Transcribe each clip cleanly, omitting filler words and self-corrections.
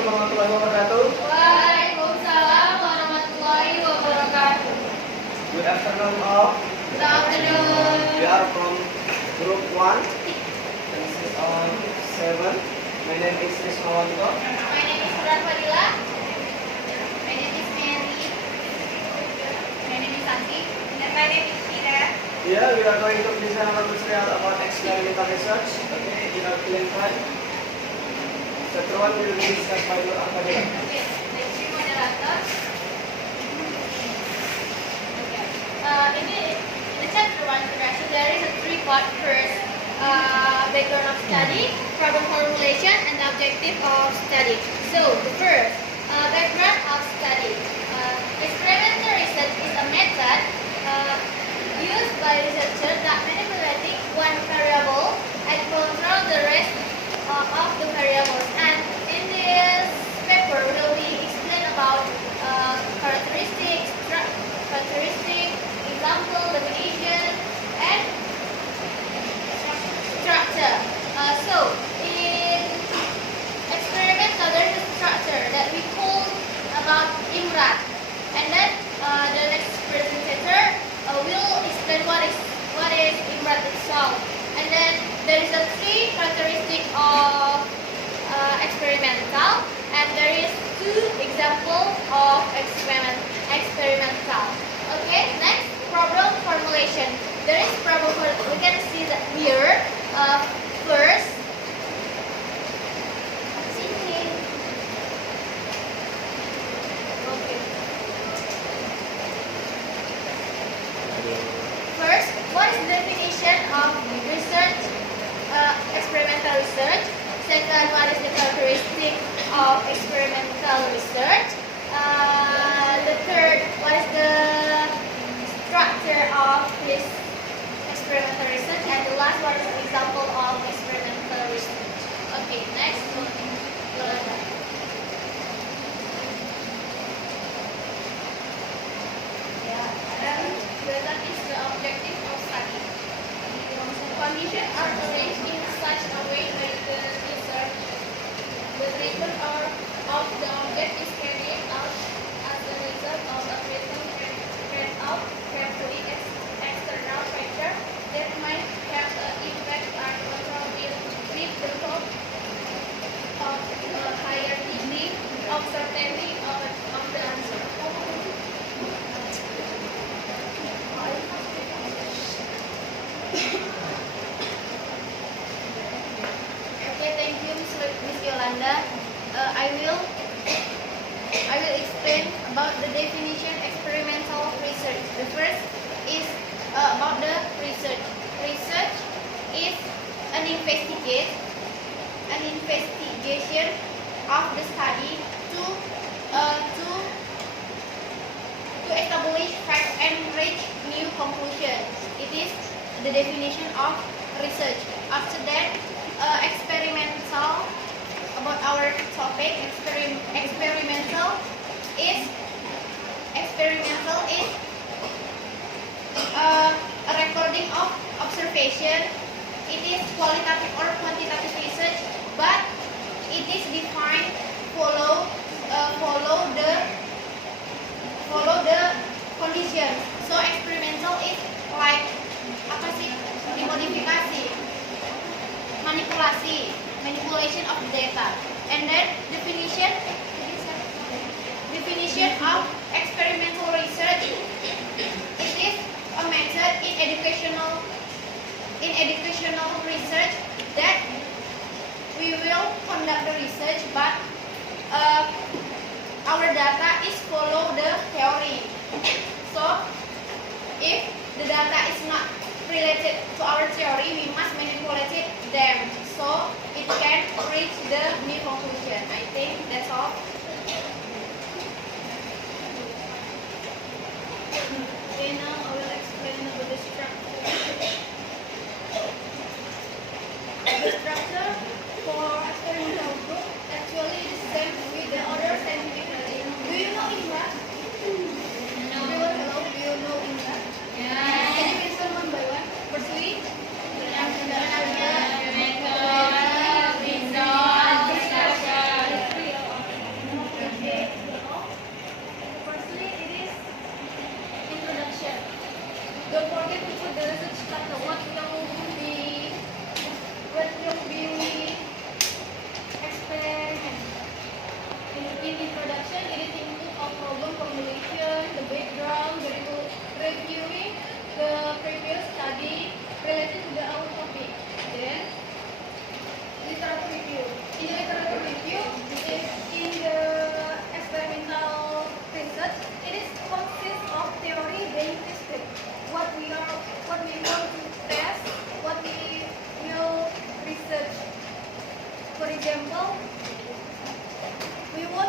Assalamualaikum warahmatullahi wabarakatuh. Waalaikumsalam warahmatullahi wabarakatuh. Good afternoon all. Good afternoon. We are from group 1. This is our 7. My name is Rismawanto. My name is Surat Fadila. My name is Mary. My name is Santi. And my name is Shira. Yeah, we are going to present our material about experimental research. Okay, in our killing time. Chapter 1 will be discussed by your academic. Okay, thank you, moderator. In the chapter 1 introduction, there is a 3-part. First, background of study, problem formulation, and the objective of study. So, the first, background of study. Experimental research is a method used by researchers that manipulating one variable and control the rest of the variables. And in this paper, will be explain about characteristics, example, definition, and structure. So, in experimental, there is a structure that we call about IMRAT. And then the next presenter will explain what is IMRAT itself. And then there is a 3 characteristics of experimental, and there is 2 examples of experimental. Okay, next, problem formulation. There is problem we can see that here. First, First, what is the definition of research, experimental research? Second, what is the characteristic of experimental research? The third, what is the structure of this experimental research? And the last, what is an example of experimental research? Okay, next. That is the objective of study. Conditions are arranged in such a way that the research, the treatment of the object is carried out as a result of a carried out carefully external factor that might have an impact on control with the hope of a higher degree of certainty of the answer. Okay, thank you, Miss Yolanda. I will explain about the definition experimental research. The first is about the research. Research is an investigation of the study to establish facts and reach new conclusions. It is the definition of research. After that, experimental, about our topic, experimental is a recording of observation. It is qualitative or quantitative research, but it is defined follow the condition. So experimental is like apa sih? Dimodifikasi, manipulation of data. And then definition of experimental research. It is a method in educational research that we will conduct the research, but our data is follow the theory. So if the data is not related to our theory, we must manipulate them so it can reach the new conclusion. I think that's all. Okay, now I will explain about the structure. The structure for experimental group actually is the same with the other scientific study. Do you know English? No. Hello, do you know English? Yeah. Can you mention one by one? Firstly,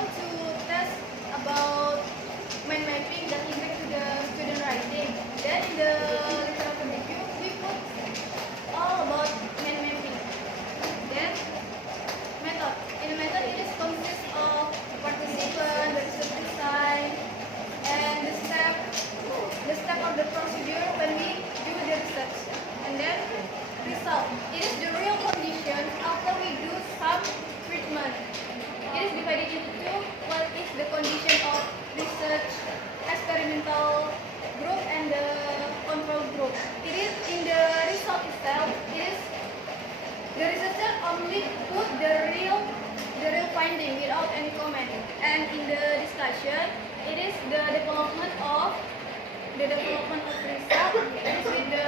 want to test about mind mapping that impact to the student writing. Then in the literature review, we put all about mind mapping. Then method. In the method, it is consists of participant, the research design, and the step of the procedure when we do the research. And then result. It is the real condition after we do some treatment. It is divided into two. One is the condition of research experimental group and the control group. It is in the result itself. It is the researcher only put the real finding without any comment. And in the discussion, it is the development of result. It is with the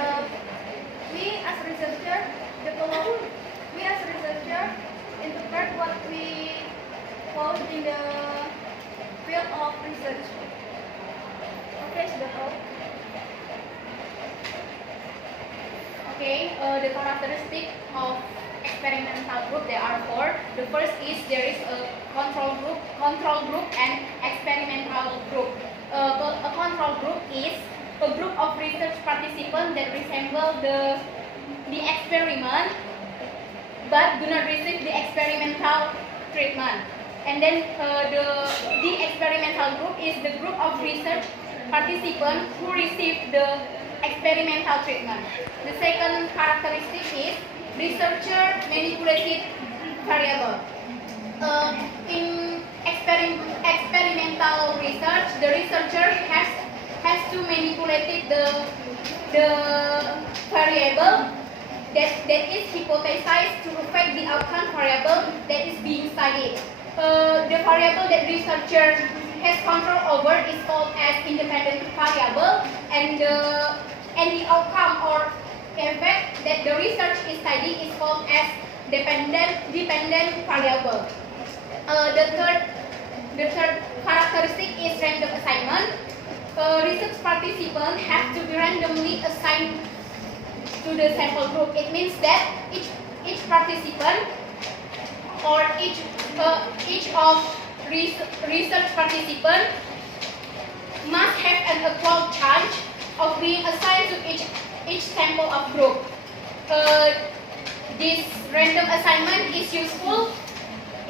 we as researcher interpret what we found in the field of research. Okay, sudah tahu. Okay, the characteristic of experimental group, there are four. The first is there is a control group and experimental group. A control group is a group of research participants that resemble the experiment but do not receive the experimental treatment. And then the experimental group is the group of research participants who receive the experimental treatment. The second characteristic is researcher manipulated variable. In experimental research, the researcher has to manipulate the variable that is hypothesized to affect the outcome variable that is being studied. The variable that researcher has control over is called as independent variable, and the outcome or effect that the research is studying is called as dependent variable. The third characteristic is random assignment. Research participants have to be randomly assigned to the sample group. It means that each participant or each of research participant must have an equal chance of being assigned to each sample of group. This random assignment is useful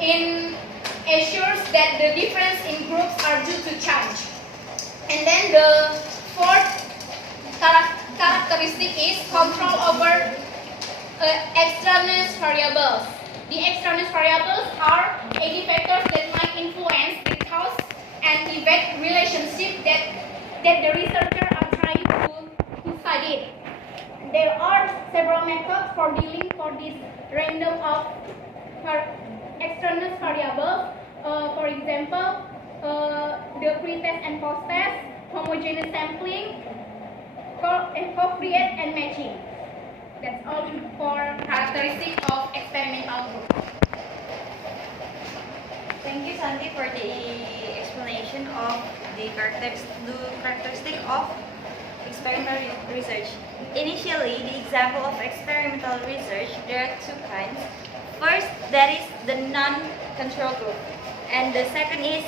in assures that the difference in groups are due to chance. And then the fourth characteristic is control over extraneous variables. The extraneous variables are any factors that might influence the cause and effect relationship that the researcher are trying to study. There are several methods for dealing for this random of extraneous variables. For example, the pre-test and post-test, homogeneous sampling, covariate and matching. That's all for characteristics of experimental group. Thank you, Sandy, for the explanation of the characteristic of experimental research. Initially, the example of experimental research, there are two kinds. First, that is the non-control group, and the second is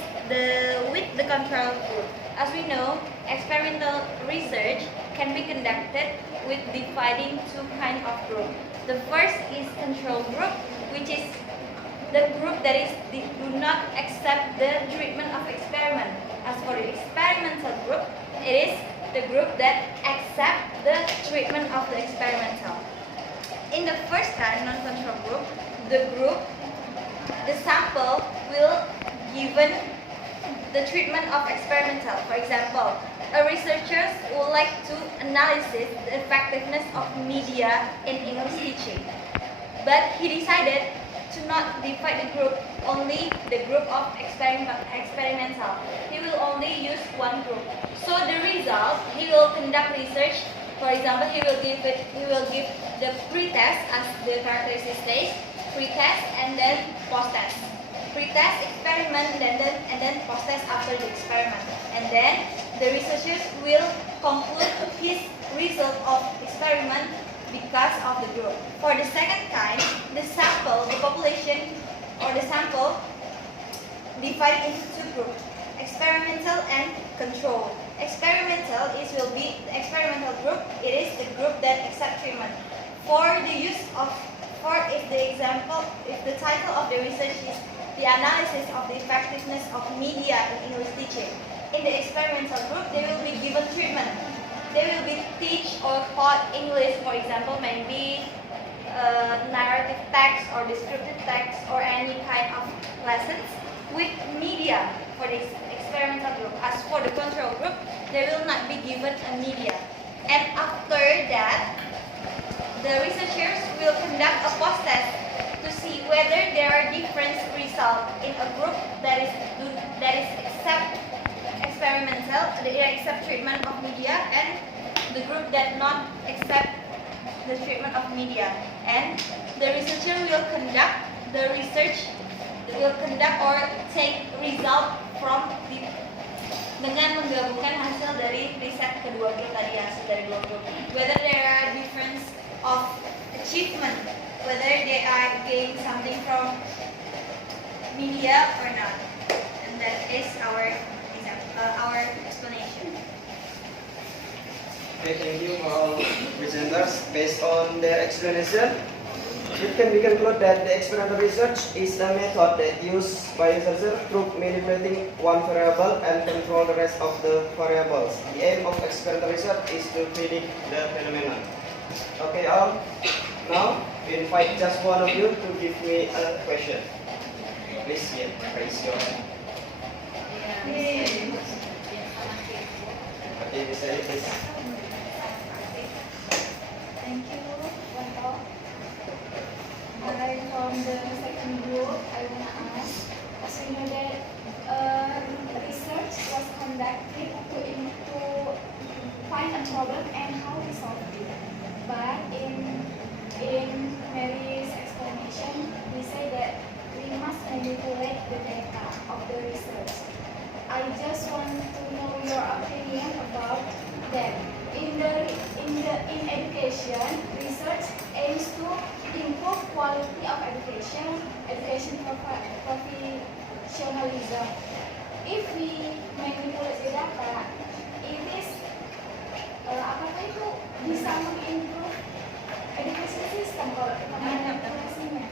with the control group. As we know, experimental research can be conducted with dividing two kinds of group. The first is control group, which is the group that do not accept the treatment of experiment. As for the experimental group, it is the group that accept the treatment of the experimental. In the first kind, non-control group, the sample will given the treatment of experimental. For example, a researcher would like to analyze the effectiveness of media in English teaching, but he decided to not divide the group, only the group of experimental. He will only use one group. So the result, he will conduct research. For example, he will give the pre-test, as the characteristic says, pre-test and then post-test. Pre-test, experiment, and then post-test after the experiment. And then the researchers will conclude his result of experiment because of the group. For the second kind, the sample, the population or the sample divided into two groups: experimental and control. Experimental will be the experimental group. It is the group that accept treatment. If the title of the research is the analysis of the effectiveness of media in English teaching, in the experimental group they will be given treatment. They will be teach or taught English, for example, maybe narrative text or descriptive text or any kind of lessons with media for the experimental group. As for the control group, they will not be given a media. And after that, the researchers will conduct a post-test to see whether there are different results in a group that is accept experimental, they accept treatment of media, and the group that not accept the treatment of media. And the researcher will conduct or take result from dengan menggabungkan hasil dari riset kedua grup tadi, hasil dari dua grup, whether there are difference of achievement, whether they are gain something from media or not. And that is our explanation. Okay, thank you for all presenters. Based on their explanation, it can be concluded that the experimental research is a method that used by researchers through manipulating one variable and control the rest of the variables. The aim of experimental research is to predict the phenomenon. Okay, now we invite just one of you to give me a question. Please, raise your hand. Okay, Miss Ali, please. Thank you, Kelompok. From the second group, I want to ask, as we know that research was conducted to find a problem and how to solve it. But in Mary's explanation, we say that we must manipulate the data of the research. I just want to know your opinion about that. In education, research aims to improve quality of education professionalism. If we manipulate the data, apakah itu bisa mengimprove education system kalau kita manipulasinya?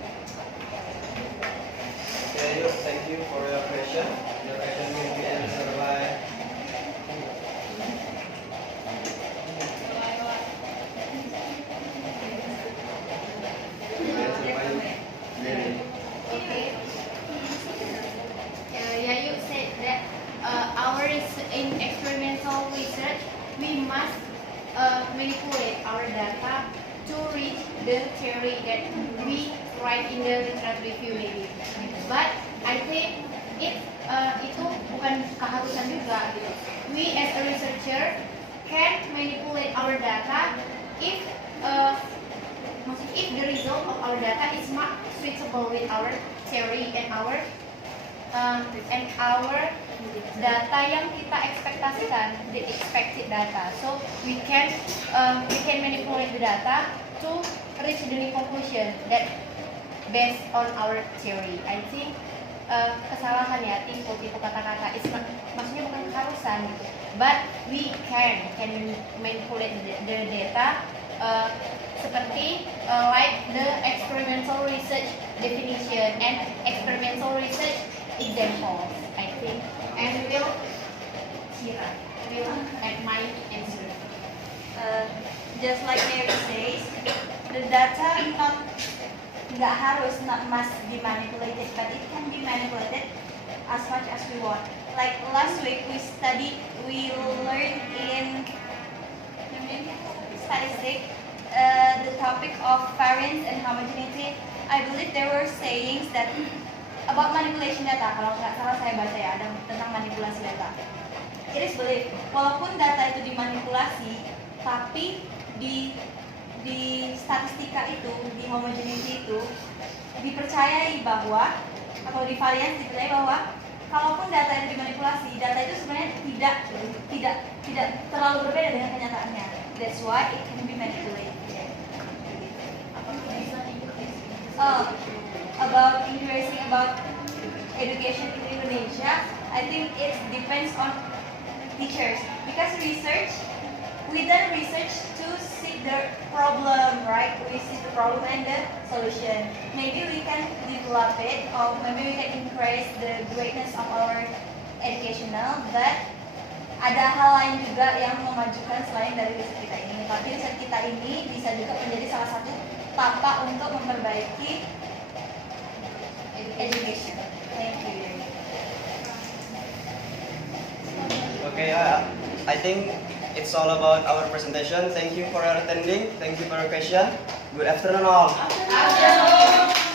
Okay, thank you for your question. Your question will be answered by You said that in experimental research, we must manipulate our data to reach the theory that we write in the literature review maybe. But I think itu bukan keharusan juga gitu. We as a researcher can manipulate our data if the result of our data is not suitable with our theory and our data yang kita ekspektasikan, the expected data. So we can manipulate the data to reach the conclusion that based on our theory. I think kesalahan ya, tipu kata-kata, maksudnya bukan keharusan gitu. But we can manipulate the data seperti like the experimental research definition and experimental research examples, I think, and will add my answer. Just like Mary says, the data must be manipulated, but it can be manipulated as much as we want. Like last week we learned in statistics the topic of variance and homogeneity. I believe there were sayings that about manipulation data, kalau nggak salah saya baca ya, ada tentang manipulasi data. It is believed, walaupun data itu dimanipulasi, tapi di statistika itu, di homogeneity itu, dipercayai bahwa, atau di variance dipercayai bahwa, kalaupun data itu dimanipulasi, data itu sebenarnya tidak terlalu berbeda dengan kenyataannya. That's why it can be manipulated. About education in Indonesia, I think it depends on teachers because we done research to see the problem, right? We see the problem and the solution. Maybe we can develop it, or maybe we can increase the greatness of our educational, but ada hal lain juga yang memajukan selain dari riset kita ini. Tapi riset kita ini bisa juga menjadi salah satu tapak untuk memperbaiki education. Thank you. Okay, I think it's all about our presentation. Thank you for your attending. Thank you for your question. Good afternoon all. Afternoon.